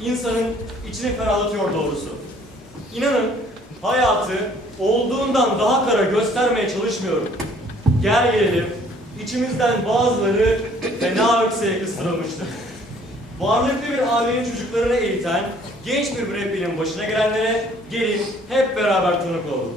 insanın içini ferahlatıyor doğrusu. İnanın hayatı olduğundan daha kara göstermeye çalışmıyorum. Gel gelelim içimizden bazıları fena ökseye kıstırılmıştır. Varlıklı bir ailenin çocuklarını eğiten genç bir mürebbinin başına gelenlere gelin hep beraber tanık olalım.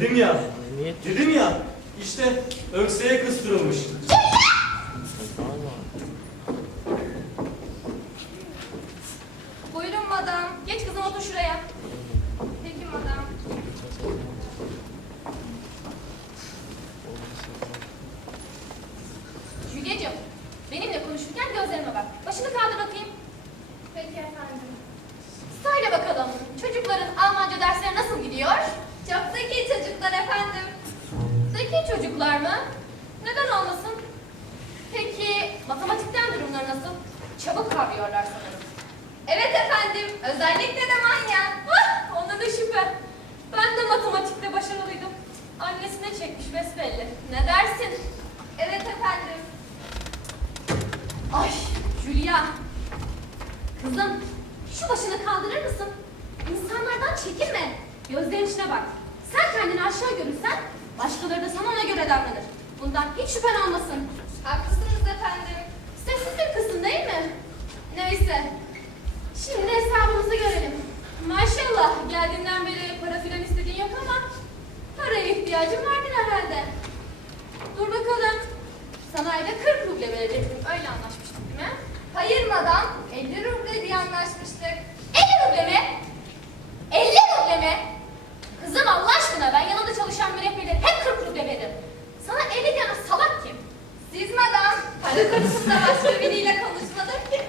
Dedim ya, dedim ya işte ökseye kıstırılmış. Buyurun madam. Geç kızım otur şuraya. Peki madam. Julia'cığım, benimle konuşurken gözlerime bak. Başını kaldır bakayım. Peki efendim. Söyle bakalım, çocukların Almanca dersleri nasıl gidiyor? Çok zeki çocuklar efendim. Zeki çocuklar mı? Neden olmasın? Peki matematikten durumları nasıl? Çabuk kavruyorlar sanırım. Evet efendim, özellikle de manyak. Hah, onda da şüphe. Ben de matematikte başarılıydım. Annesine çekmiş besbelli. Ne dersin? Evet efendim. Ay, Julia. Kızım, şu başını kaldırır mısın? İnsanlardan çekinme. Gözlerin içine bak. Sen kendini aşağı görürsen, başkaları da sana ona göre davranır. Bundan hiç şüphen olmasın. Haklısınız efendim. Sessiz bir kızsın değil mi? Neyse. Şimdi hesabımızı görelim. Maşallah geldiğinden beri para filan istediğin yok ama paraya ihtiyacın vardır herhalde. Dur bakalım. Sana ayda 40 ruble verecektim. Öyle anlaşmıştık değil mi? Hayır madam. 50 ruble diye anlaşmıştık. 50 ruble mi? 50 ruble mi? Kızım Allah aşkına ben yanında çalışan mürebbileri hep 40 ruble veririm. Sana 50 diyen salak kim? Siz madam. Para konusunda başka biriyle konuşmadım ki.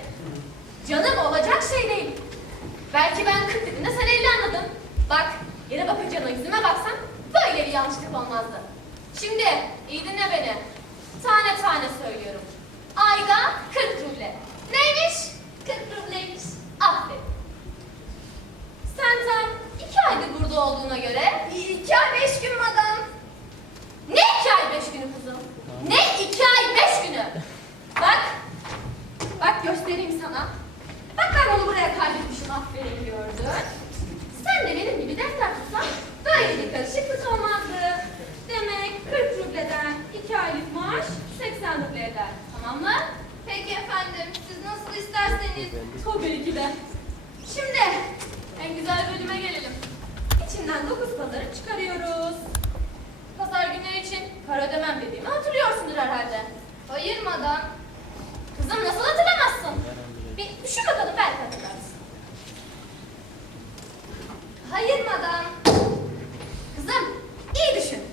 Canım olacak şey değil. Belki ben 40 dediğinde sen 50 anladın. Bak yere bakacağına yüzüme baksan böyle bir yanlışlık olmazdı. Şimdi iyi dinle beni. Tane tane söylüyorum. Ayda 40 ruble. Neymiş? 40 rubleymiş. Aferin. Sen tam iki aydır burada olduğuna göre... iki ay beş gün madam. Ne iki ay beş günü kızım? Ne iki ay beş günü? Bak. Bak göstereyim sana. Bak ben onu buraya kaydetmişim aferin gördün. Sen de benim gibi defter tutsan böyle bir karışıklık olmazdı. Demek 40 rubleden 2 aylık maaş 80 ruble eder. Tamam mı? Peki efendim. Siz nasıl isterseniz. Tabii ki de. Şimdi en güzel bölüme gelelim. 9 pazarı çıkarıyoruz. Pazar günleri için para ödemem dediğimi hatırlıyorsundur herhalde. Hayır madam. Kızım nasıl hatırlamazsın? Bir düşün bakalım belki hatırlarsın. Hayır madam. Kızım iyi düşün.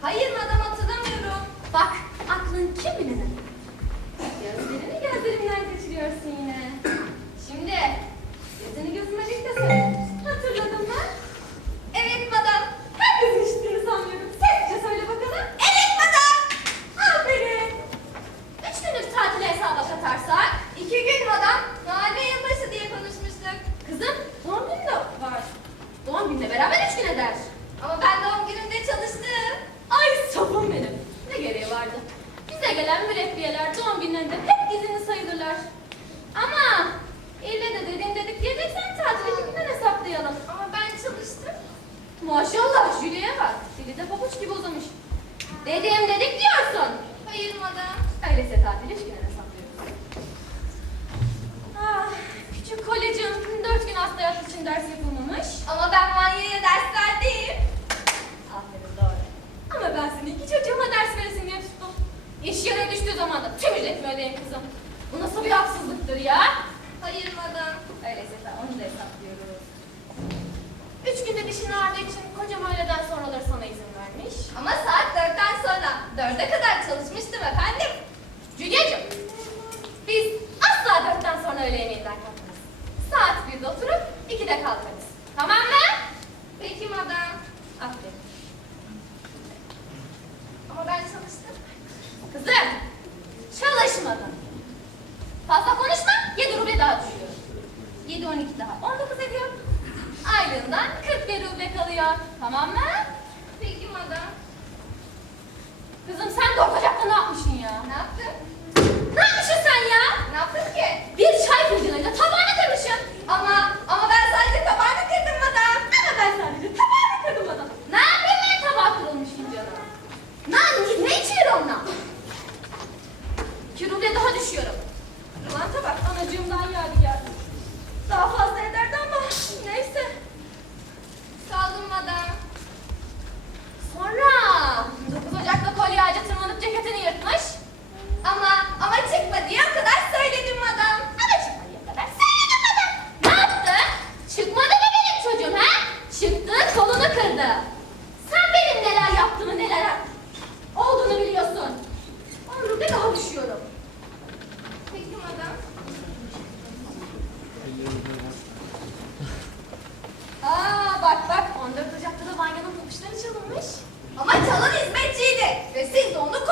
Hayır madam hatırlamıyorum. Bak vardı. Bize gelen mürebbiyeler doğum günlerinde hep gizini sayılırlar. Ama ille de dediğim dedik diyeceksen tatil ekibinden hesaplayalım. Ama ben çalıştım. Maşallah Jüli'ye bak. Dili de pabuç gibi uzamış. Dediğim dedik diyorsun. Hayır madem. Öyleyse tatil ekibinden hesaplıyoruz. Ah, küçük koleciğim dört gün hasta yattığı için ders yapılmamış. Ama ben Manya'ya ders verdim. İki de kalkarız. Tamam mı? Peki madam. Aferin. Ama ben çalıştım. Kızım, çalışmadın. Fazla konuşma, yedi ruble daha düşüyor. Yedi on iki daha, on dokuz ediyor. Aylığından kırk bir ruble kalıyor. Tamam mı?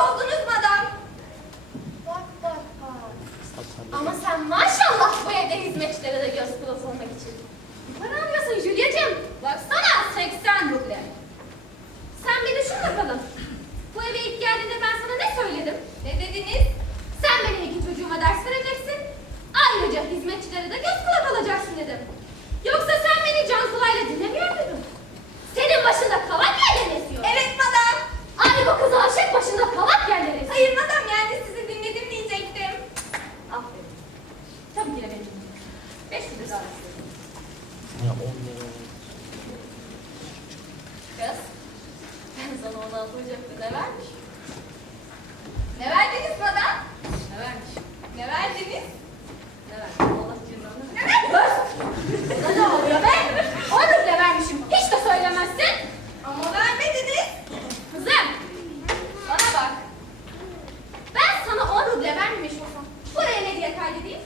썩으는 Ne vermiş? Ne verdiniz bana? Ne vermiş? Ne verdiniz? Ne vermiş? Allah cezanı. Ne oluyor be? Oğlum ne vermişim? Hiç de söylemezsin. Ama vermediniz. Kızım. Bana bak. Ben sana 10 ruble vermemiş olsam buraya ne diye kaydedeyim?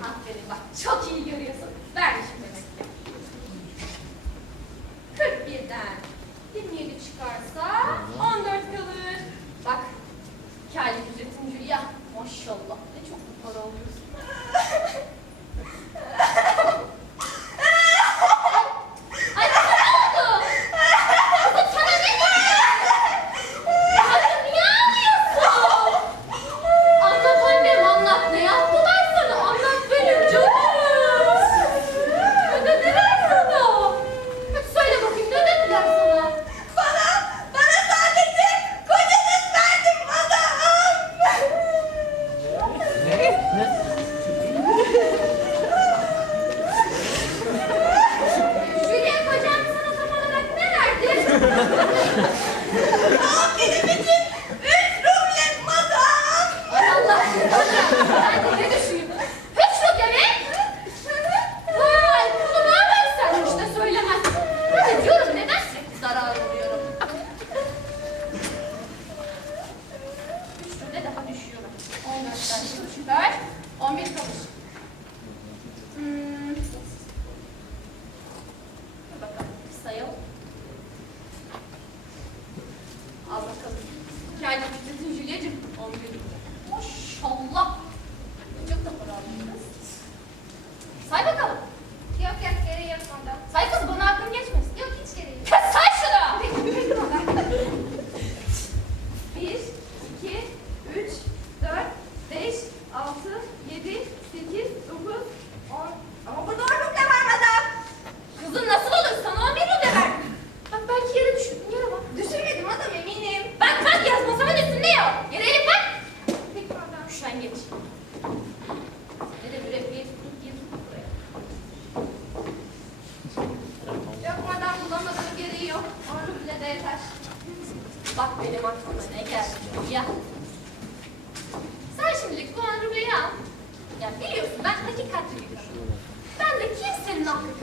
Aferin bak çok iyi görüyorsun. Vermişim demek ki. 41'den 27 çıkarsa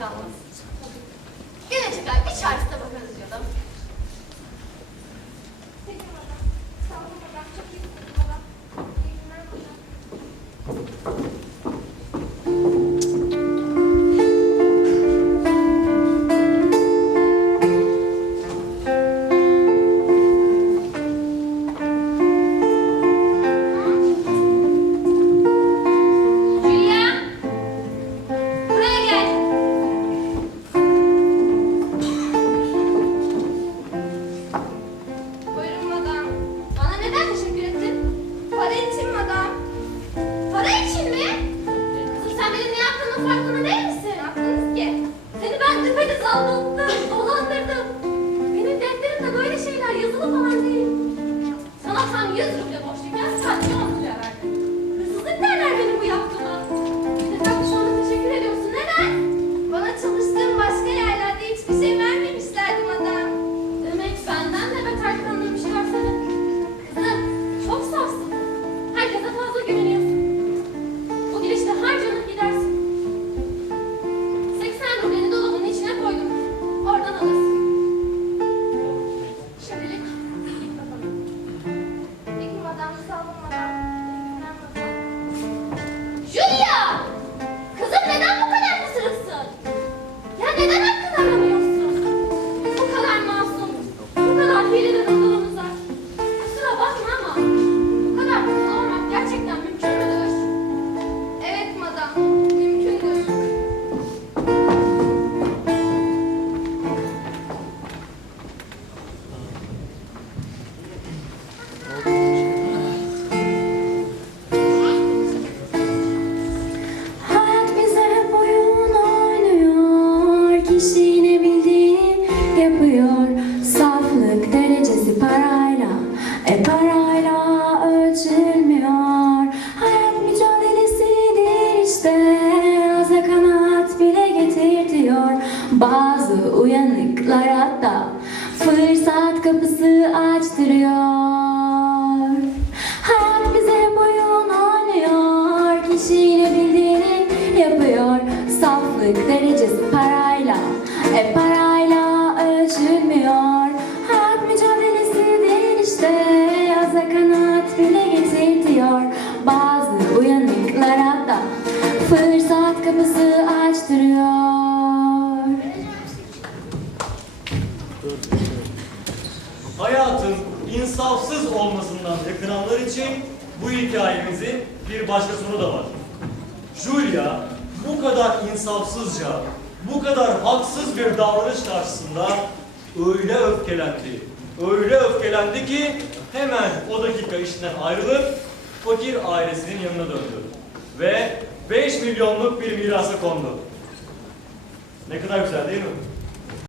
kalmaz. Gelecek ay bir çaresi Temizlik derecesi parayla E parayla ölçülmüyor Hayat mücadelesi değil işte Yaza kanat bile getiriyor. Bazı uyanıklara da Fırsat kapısı açtırıyor Hayatın insafsız olmasından yakınanlar için bu hikayemizin bir başka sonu da var. Julia bu kadar insafsızca, bu kadar haksız bir davranış karşısında öyle öfkelendi, öyle öfkelendi ki hemen o dakika işinden ayrılıp fakir ailesinin yanına döndü. Ve 5 milyonluk bir mirasa kondu. Ne kadar güzel değil mi?